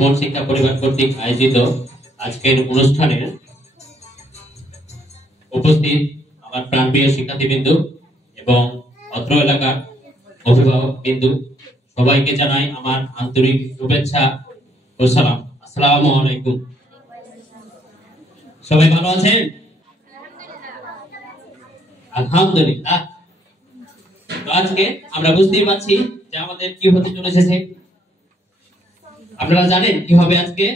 সুমন শিক্ষা পরিবার কর্তৃক আয়োজিত আজকের অনুষ্ঠানের উপস্থিত আমার প্রাণপ্রিয় শিক্ষার্থীবৃন্দ এবং অত্র এলাকার অভিভাবক বিন্দু সবাইকে জানাই আমার আন্তরিক শুভেচ্ছা ও সালাম। আসসালামু আলাইকুম। সবাই ভালো আছেন? আলহামদুলিল্লাহ। আজকে আমরা বুঝতেই পারছি যে আমাদের কি হতে চলেছে। আপনারা জানেন কি হবে আজকে?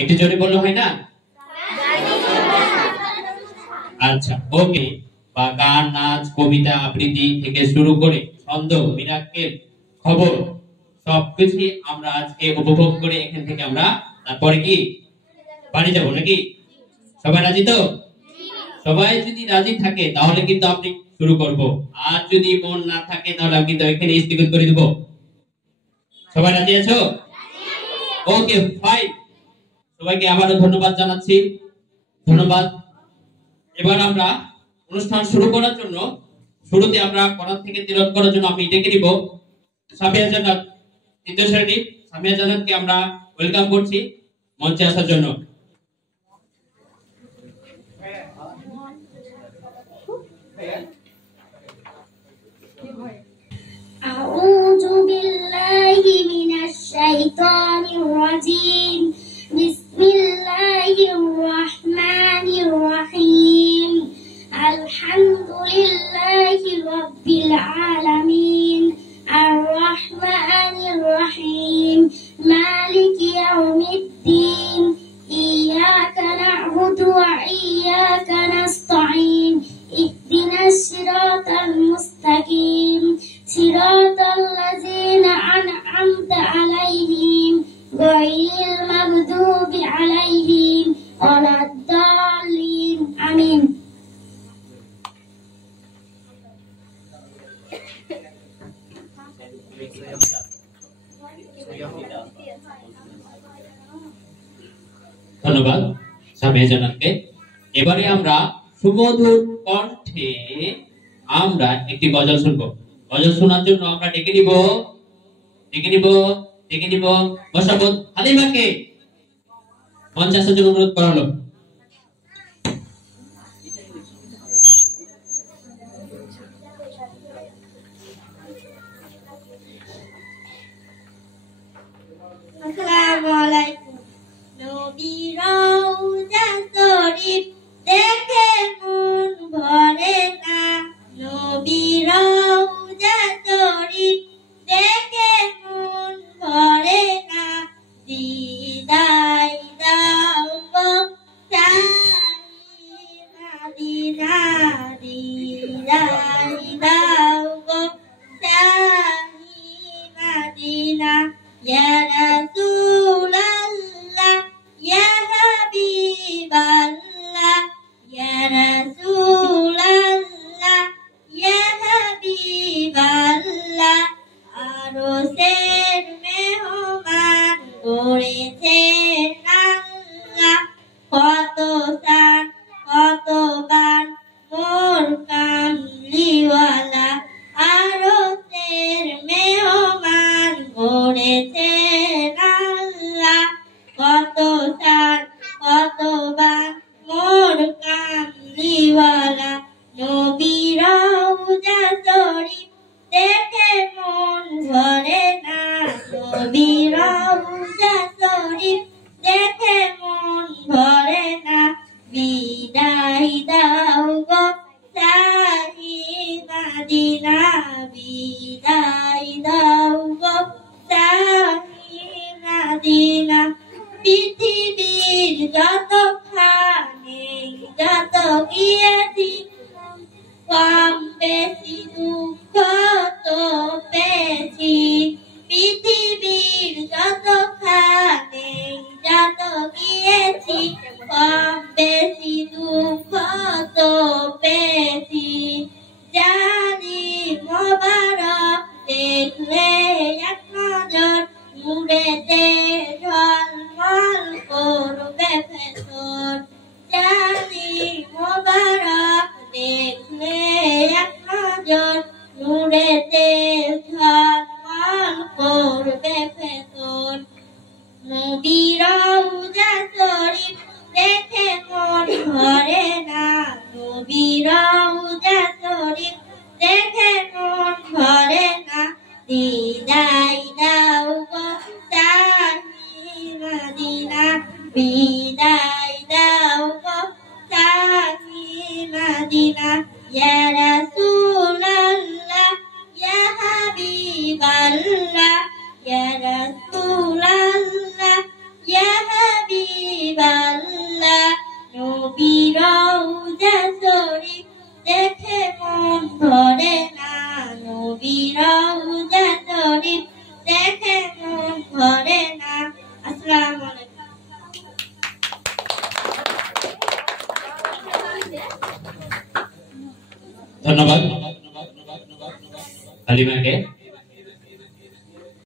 একটু জোরে বললে হয় না? আচ্ছা, ওকে। বা গান, নাচ, কবিতা, আবৃত্তি থেকে শুরু করে ছন্দ, মিরাক্কেল, খবর সবকিছু আমরা আজকে উপভোগ করে এখান থেকে আমরা তারপরে কি বাড়ি যাব নাকি? সবাই রাজি তো? সবাই যদি রাজি থাকে তাহলে কিন্তু আপনি শুরু করব, আর যদি মন না থাকে তাহলে আমি কিন্তু এখানে স্থগিত করে দেব। সবাই রাজি আছো? ওকে, ফাইন। সবাইকে আবারও ধন্যবাদ জানাচ্ছি। ধন্যবাদ। এবার আমরা অনুষ্ঠান শুরু করার জন্য শুরুতে আমরা কোরআন থেকে তিলাওয়াত করার জন্য আমি ডেকে নিব সামিয়া জান্নাত, তৃতীয় শ্রেণী সামিয়া জান্নাতকে আমরা ওয়েলকাম করছি মঞ্চে আসার জন্য। আউযু বিল্লাহি মিনাশ শাইতানির রাজীম। বিসমিল্লাহির রাহমানির রহিম। আলহামদুলিল্লাহি রাব্বিল আলামিন। আর রাহমানির রহিম। মালিকি ইয়াউমিদ্দিন। ইয়্যাকা না'বুদু ওয়া ইয়্যাকা নাস্তাঈন। ইহদিনাস সিরাতাল মুস্তাকিম। সিরাতাল লাযীনা আন'আমতা আলাইহিম গায়রিল মাগদুবি আলাইহিম ওয়ালাদ-দাল্লিন। আমিন। ধন্যবাদ সামিয়া জান্নাতকে। এবারে আমরা সুমধুর কণ্ঠে আমরা একটি গজল শুনবো। গজল শোনার জন্য আমরা ডেকে নিব মোসাম্মদ হালিমাকে মঞ্চে আসার জন্য অনুরোধ করা হলো। আসসালামু আলাইকুম। নবীর রওজা শরীফ দেখে মন ভরে না। নবীর রওজা শরীফ দেখে মন ভরে না। দিদাই দাও গো শাহি মদিনা। দিদাই দাও গো শাহি মদিনা। ইয়া রাসূলাল্লাহ ইয়া হাবিবাল্লাহ। ইয়া রাসূলাল্লাহ ইয়া হাবিবাল্লাহ। আরশের মেহমান করেছেন আল্লাহ। কত শান কত গান মোর কামলিওয়ালা। আরশের মেহমান করেছেন আল্লাহ। কত শান কত গান মোর কামলিওয়ালা। নবীর রওজা শরীফ দেখে মন ভরে না। নবীর রওজা শরীফ দেখে মন ভরে না। বিদায় দাও গো শাহি মদিনা। বিদায় দাও গো শাহি মদিনা। পৃথিবীর যত খানে যত গিয়েছি কম বেশি দুঃখ তো পেয়েছি। পৃথিবীর যত খানে যত গিয়েছি কম বেশি দুঃখ তো পেয়েছি। জানি মোবারক দেখলে এক নজর মুড়েতে ঝলমল করবে ভেতর। জানি মোবারক দেখলে এক নজর বিদায় দাও গো শাহী মদিনা বিদায় দাও গো শাহী মদিনা ইয়া রাসূলুল্লাহ ইয়া হাবিবাল্লাহ ইয়া রাসূলুল্লাহ ইয়া হাবিবাল্লাহ নবীর রওজা শরীফ দেখে মন ভরে না নবীর রওজা শরীফ দেখে মন ভরে না আসসালামু আলাইকুম ধন্যবাদ হালিমাকে।